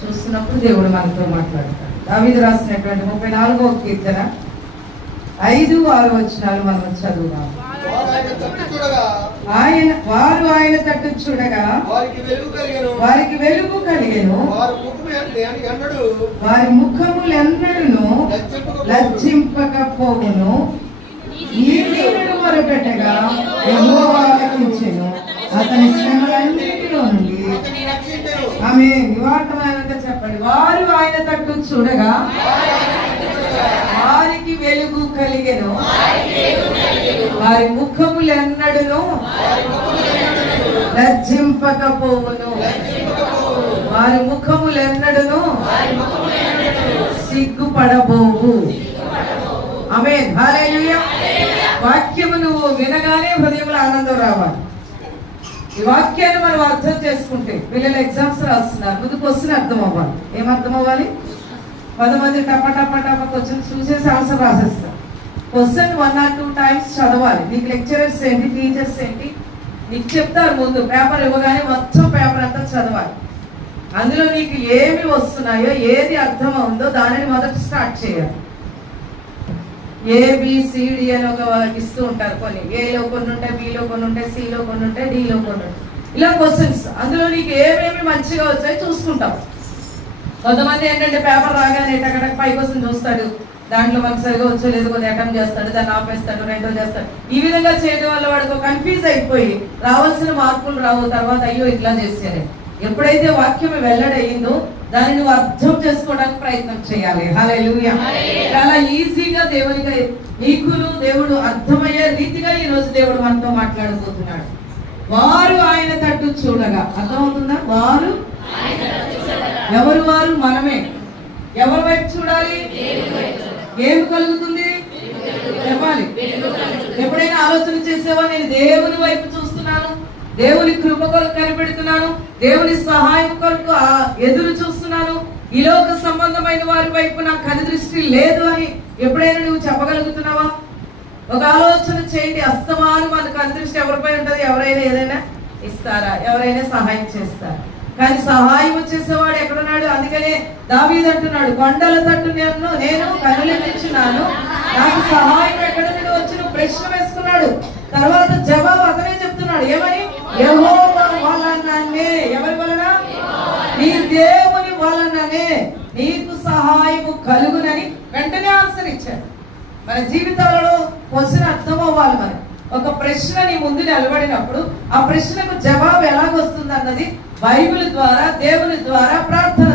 చూస్తున్నప్పుడు దేవుడు మనతో మాట్లాడతాడు. దావీదు రాసినటువంటి 34వ కీర్తన 5, 6 వచనాలు మనం చదువుదాం. వారు ఆయన తట్టు చూడగా వారికి వెలుగు కలిగెను, వారి ముఖములెన్నడూను లజ్జింపకపోవును. ఈ దేవుడు మొరపెట్టగా యెహోవా ఆలకించెను, అతని శ్రమలన్నిటిలో నుండి ఆమె నివారణగా చెప్పండి. వారు ఆయన తట్టు చూడగా వారికి వెలుగు కలిగెను, వారి ముఖములెన్నడూను లజ్జింపకపోవును. వారి ముఖములెన్నడూను సిగ్గుపడబోవు. ఆమేన్, హల్లెలూయా. వాక్యము నువ్వు వినగానే హృదయంలో ఆనందం రావాలి. ఈ వాక్యాన్ని మనం అర్థం చేసుకుంటే, పిల్లలు ఎగ్జామ్స్ రాస్తున్నారు, ముందుకు వస్తున్న అర్థం అవ్వాలి. ఏమర్థం అవ్వాలి? 10 మంది టప టప టప క్వశ్చన్ చూసేసి ఆన్సర్ రాసేస్తారు. క్వశ్చన్ 1 or 2 times చదవాలి. నీకు లెక్చరర్స్ ఏంటి, టీచర్స్ ఏంటి నీకు చెప్తారు. ముందు పేపర్ ఇవ్వగానే మొత్తం పేపర్ అంతా చదవాలి. అందులో నీకు ఏమి వస్తున్నాయో, ఏది అర్థం ఉందో దానిని మొదట స్టార్ట్ చేయాలి. ABCD అని ఒక ఇస్తూ ఉంటారు. కొన్ని ఏలో కొన్ని ఉంటాయి, బిలో కొన్ని ఉంటాయి, సిలో కొన్ని ఉంటాయి, డిలో కొన్ని ఉంటాయి. ఇలా క్వశ్చన్స్ అందులో నీకు ఏమేమి మంచిగా వచ్చాయో చూసుకుంటావు. కొంతమంది ఏంటంటే పేపర్ రాగానే అక్కడ పై క్వశ్చన్ చూస్తాడు, దాంట్లో మనకు సరిగా వచ్చో లేదు కొన్ని అటెంప్ట్ చేస్తాడు, దాన్ని ఆపేస్తాడు, రెండో చేస్తాడు. ఈ విధంగా చేయడం వల్ల వాడికి కన్ఫ్యూజ్ అయిపోయి రావాల్సిన మార్కులు రావు. తర్వాత అయ్యో ఇట్లా చేసేది. ఎప్పుడైతే వాక్యం వెల్లడయిందో దాన్ని నువ్వు అర్థం చేసుకోవడానికి ప్రయత్నం చేయాలి. హల్లెలూయా. చాలా ఈజీగా దేవునిగా నీకును దేవుడు అర్థమయ్యే రీతిగా ఈ రోజు దేవుడు మనతో మాట్లాడబోతున్నాడు. వారు ఆయన తట్టు చూడగా, అర్థమవుతుందా? వారు ఎవరు? వారు మనమే. ఎవరి వైపు చూడాలి? ఏం కలుగుతుంది చెప్పాలి. ఎప్పుడైనా ఆలోచన చేసేవా, నేను దేవుని వైపు చూస్తున్నాను, దేవుని కృప కొరకు కనిపెడుతున్నాను, దేవుని సహాయం కొరకు ఎదురు చూస్తున్నాను, ఈ లోక సంబంధమైన వారి వైపు నా కనుదృష్టి లేదు అని ఎప్పుడైనా నువ్వు చెప్పగలుగుతున్నావా? ఒక ఆలోచన చేయండి. అస్తమాను మన కనుదృష్టి ఎవరిపై ఉంటది? ఎవరైనా ఏదైనా ఇస్తారా? ఎవరైనా సహాయం చేస్తారా? కానీ సహాయం చేసేవాడు ఎక్కడున్నాడు? అందుకనే దావీదు అంటున్నాడు, కొండల తట్టు నేను కనులెత్తుచున్నాను, నాకు సహాయం ఎక్కడ నుండి వచ్చి ప్రశ్న వేసుకున్నాడు. తర్వాత జవాబు అతనే చెప్తున్నాడు. ఏమని? యెహోవా వలననే. ఎవరి వలన? నీ దేవుని వలననే నీకు సహాయము కలుగునని వెంటనే ఆన్సర్ ఇచ్చాడు. మన జీవితాలలో క్వశ్చన్ అర్థం అవ్వాలి. మరి ఒక ప్రశ్న నీ ముందు నిలబడినప్పుడు ఆ ప్రశ్నకు జవాబు ఎలాగొస్తుంది అన్నది బైబిల్ ద్వారా, దేవుని ద్వారా, ప్రార్థన